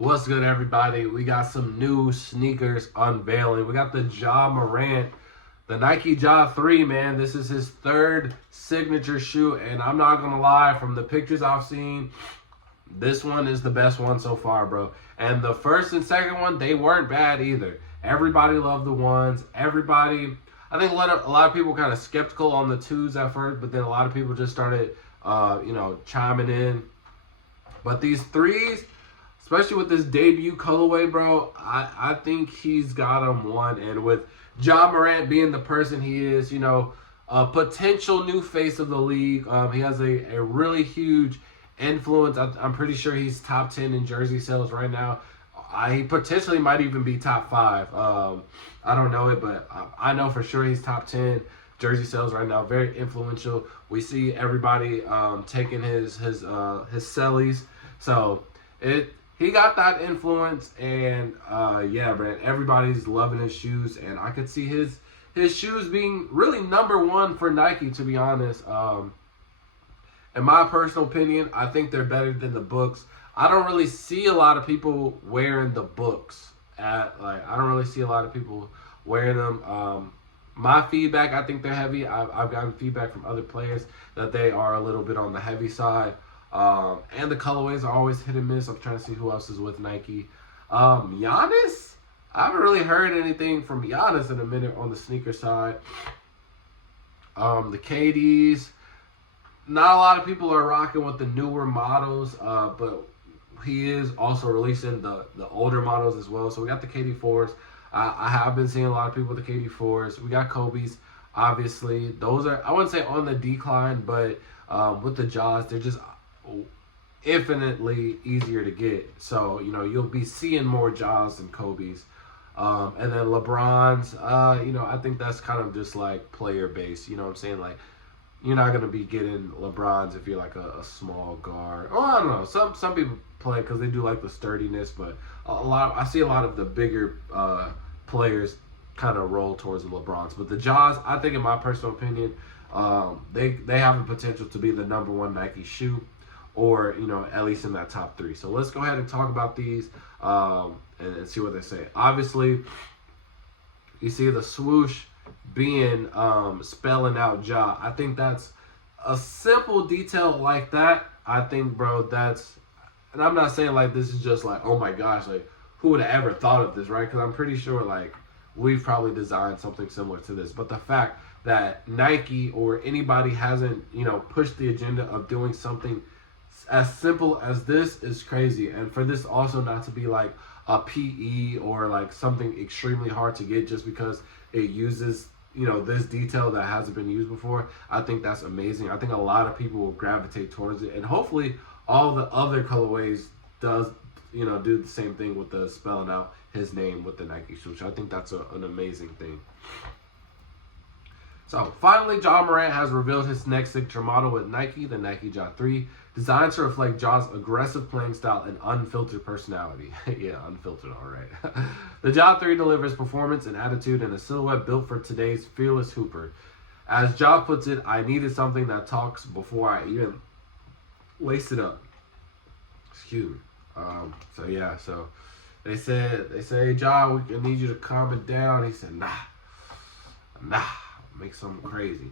What's good, everybody? We got some new sneakers unveiling. We got the Ja Morant, the Nike Ja 3, man. This is his third signature shoe, and I'm not going to lie, from the pictures I've seen, this one is the best one so far, bro. And the first and second one, they weren't bad either. Everybody loved the ones. I think a lot of people kind of skeptical on the twos at first, but then a lot of people just started, chiming in. But these threes, especially with this debut colorway, bro, I think he's got him one. And with Ja Morant being the person he is, a potential new face of the league, he has a really huge influence. I'm pretty sure he's top 10 in jersey sales right now. He potentially might even be top 5. I don't know it, but I know for sure he's top 10 jersey sales right now. Very influential. We see everybody taking his sellies. So he got that influence, and man, everybody's loving his shoes, and I could see his shoes being really number one for Nike, to be honest. In my personal opinion, I think they're better than the books. I don't really see a lot of people wearing the books. I don't really see a lot of people wearing them. My feedback, I think they're heavy. I've gotten feedback from other players that they are a little bit on the heavy side. And the colorways are always hit and miss. I'm trying to see who else is with Nike. Giannis? I haven't really heard anything from Giannis in a minute on the sneaker side. The KDs, not a lot of people are rocking with the newer models, but he is also releasing the older models as well. So we got the KD4s. I have been seeing a lot of people with the KD4s. We got Kobe's, obviously. Those are, I wouldn't say on the decline, but with the Jaws, they're just infinitely easier to get. So, you'll be seeing more Jaws than Kobe's. And then LeBron's, I think that's kind of just like player base. You know what I'm saying? Like, you're not going to be getting LeBron's if you're like a small guard. Oh, I don't know. Some people play because they do like the sturdiness, but I see a lot of the bigger players kind of roll towards the LeBron's. But the Jaws, I think in my personal opinion, they have the potential to be the number one Nike shoe, or at least in that top 3. So let's go ahead and talk about these and see what they say. Obviously, you see the swoosh being spelling out Ja. I think that's a simple detail like that. I think, bro, and I'm not saying like this is just like, oh my gosh, like who would have ever thought of this, right? Because I'm pretty sure like we've probably designed something similar to this. But the fact that Nike or anybody hasn't, pushed the agenda of doing something as simple as this is crazy. And for this also not to be like a PE or like something extremely hard to get just because it uses, this detail that hasn't been used before, I think that's amazing. I think a lot of people will gravitate towards it. And hopefully all the other colorways do the same thing with the spelling out his name with the Nike swoosh. I think that's an amazing thing. So finally, Ja Morant has revealed his next signature model with Nike, the Nike Ja 3, designed to reflect Ja's aggressive playing style and unfiltered personality. Yeah, unfiltered, all right. The Ja 3 delivers performance and attitude in a silhouette built for today's fearless hooper. As Ja puts it, I needed something that talks before I even lace it up. Excuse me. So they say, Ja, we need you to calm it down. He said, nah, make something crazy.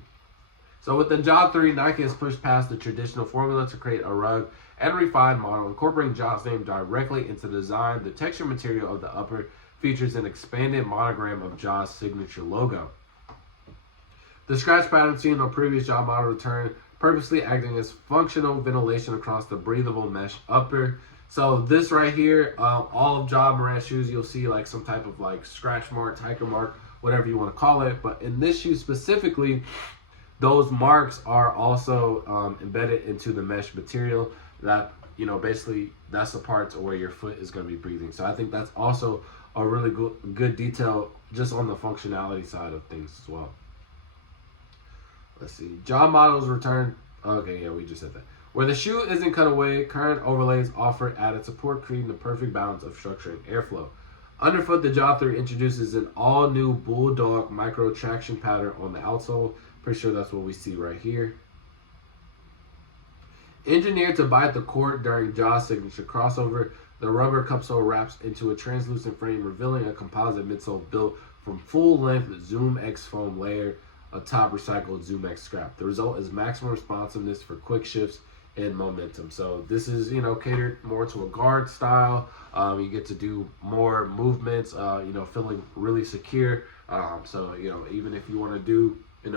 So with the Ja 3, Nike has pushed past the traditional formula to create a rugged and refined model, incorporating Ja's name directly into the design. The texture material of the upper features an expanded monogram of Ja's signature logo. The scratch pattern seen on previous Ja model returned, purposely acting as functional ventilation across the breathable mesh upper. So this right here, all of Ja Morant shoes, you'll see like some type of like scratch mark, tiger mark, whatever you want to call it. But in this shoe specifically, those marks are also embedded into the mesh material that, basically that's the parts where your foot is going to be breathing. So I think that's also a really good detail just on the functionality side of things as well. Let's see. Ja models return. Okay, yeah, we just said that. Where the shoe isn't cut away, current overlays offer added support, creating the perfect balance of structure and airflow. Underfoot, the Ja 3 introduces an all-new bulldog micro traction pattern on the outsole. Pretty sure that's what we see right here. Engineered to bite the court during Ja's signature crossover, The rubber cupsole wraps into a translucent frame, revealing a composite midsole built from full-length Zoom X foam layer atop recycled Zoom X scrap. The result is maximum responsiveness for quick shifts and momentum. So this is, catered more to a guard style. You get to do more movements, feeling really secure. So, even if you want to do,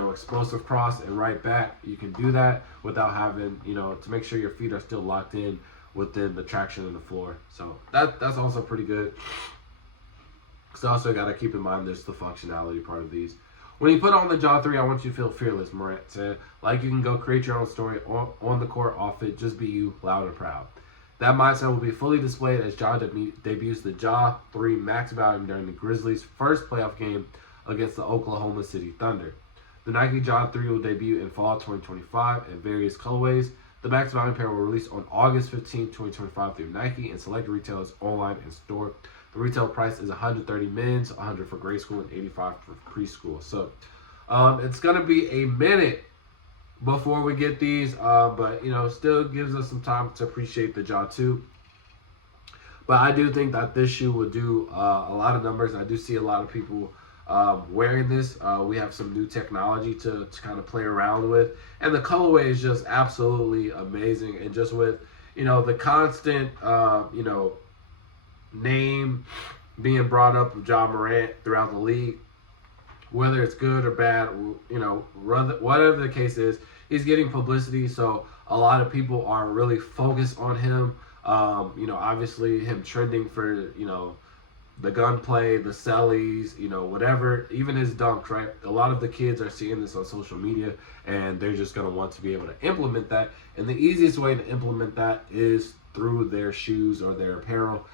explosive cross and right back, you can do that without having, to make sure your feet are still locked in within the traction of the floor. So that's also pretty good. So also got to keep in mind there's the functionality part of these. When you put on the Ja 3, I want you to feel fearless, Morant said. Like you can go create your own story on the court, off it, just be you, loud and proud. That mindset will be fully displayed as Ja debuts the Ja 3 max volume during the Grizzlies' first playoff game against the Oklahoma City Thunder. The Nike Ja 3 will debut in fall 2025 in various colorways. The max volume pair will release on August 15, 2025 through Nike and select retailers online and store. The retail price is $130 men's, $100 for grade school, and $85 for preschool. So it's going to be a minute before we get these, but, still gives us some time to appreciate the Ja 2. But I do think that this shoe will do a lot of numbers. I do see a lot of people wearing this. We have some new technology to kind of play around with. And the colorway is just absolutely amazing. And just with, the constant, name being brought up of Ja Morant throughout the league, whether it's good or bad, whatever the case is, he's getting publicity. So a lot of people are really focused on him. Obviously him trending for, the gunplay, the sellies, whatever, even his dunks, right? A lot of the kids are seeing this on social media and they're just going to want to be able to implement that. And the easiest way to implement that is through their shoes or their apparel.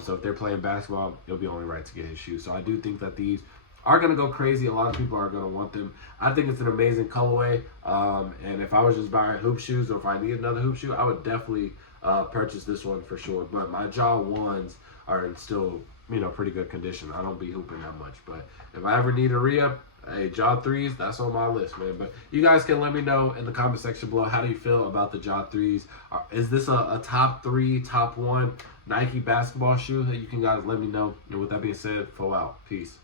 So if they're playing basketball, it'll be only right to get his shoes. So I do think that these are going to go crazy. A lot of people are going to want them. I think it's an amazing colorway. And if I was just buying hoop shoes or if I need another hoop shoe, I would definitely purchase this one for sure. But my Ja 1s are in still, pretty good condition. I don't be hooping that much. But if I ever need a re-up, hey, Ja 3s, that's on my list, man. But you guys can let me know in the comment section below, how do you feel about the Ja 3s? Is this a top 3, top 1 Nike basketball shoe? You can guys let me know. And with that being said, full out. Peace.